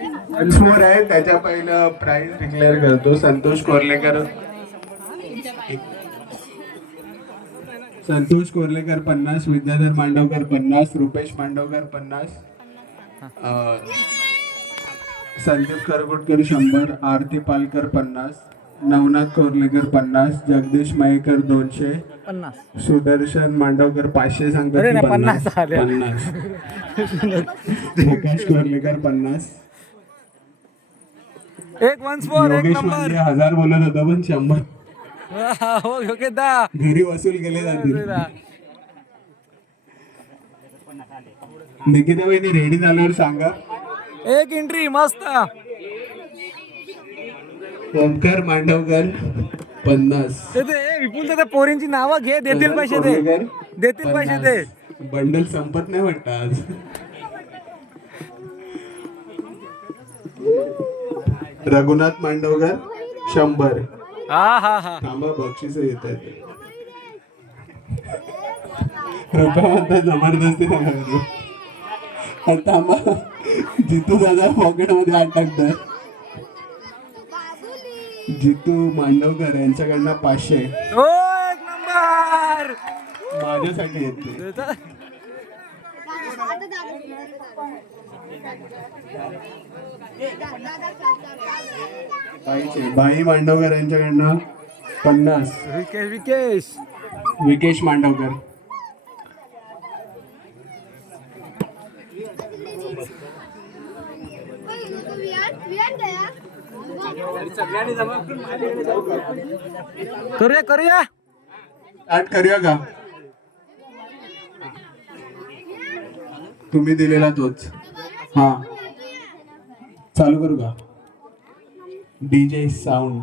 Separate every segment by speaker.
Speaker 1: मोर आहे त्याच्या पहिलं प्राइस डिक्लेअर करतो. संतोष कोर्लेकर. संतोष कोर्लेकर पन्नास. विद्याधर मांडवकर पन्नास. रुपेश मांडवकर पन्नास. संदीप करकुटकर शंभर. आरती पालकर पन्नास. नवनाथ कोर्लेकर पन्नास. जगदीश मयेकर दोनशे.
Speaker 2: पन्नास.
Speaker 1: सुदर्शन मांडवकर पाचशे सांगतात
Speaker 2: नाही, पन्नास.
Speaker 1: पन्नास. प्रकाश कोर्लेकर पन्नास.
Speaker 2: एक वन्स फोर एक
Speaker 1: योगेश
Speaker 2: नंबर
Speaker 1: हजार बोलत होता पण शंभर.
Speaker 2: हो दा.
Speaker 1: घरी वसूल केले जातील. निकिता वहिनी रेडी झाल्यावर सांगा.
Speaker 2: एक एंट्री मस्त.
Speaker 1: ओमकार मांडवकर पन्नास.
Speaker 2: ते ते ए, विपुल ते पोरींची नावं घे देतील पैसे ते. देतील पैसे ते.
Speaker 1: बंडल संपत नाही वाटतं आज. रघुनाथ मांडवकर शंभर.
Speaker 2: हा हा हा.
Speaker 1: थांबा बक्षीस येत आहेत. रुपया म्हणतात जबरदस्ती आणि थांबा जितू दादा पॉकेटमध्ये हात टाकतात जितू मांडवकर यांच्याकडनं पाचशे.
Speaker 2: ओ एक नंबर!
Speaker 1: माझ्यासाठी येते. बाई मांडवकर यांच्याकडनं पन्नास.
Speaker 2: विकेश विकेश
Speaker 1: विकेश मांडवकर.
Speaker 2: करूया करूया.
Speaker 1: स्टार्ट करूया का? तुम्ही दिलेला तोच. हा. चालू करू का? DJ sound.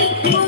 Speaker 3: take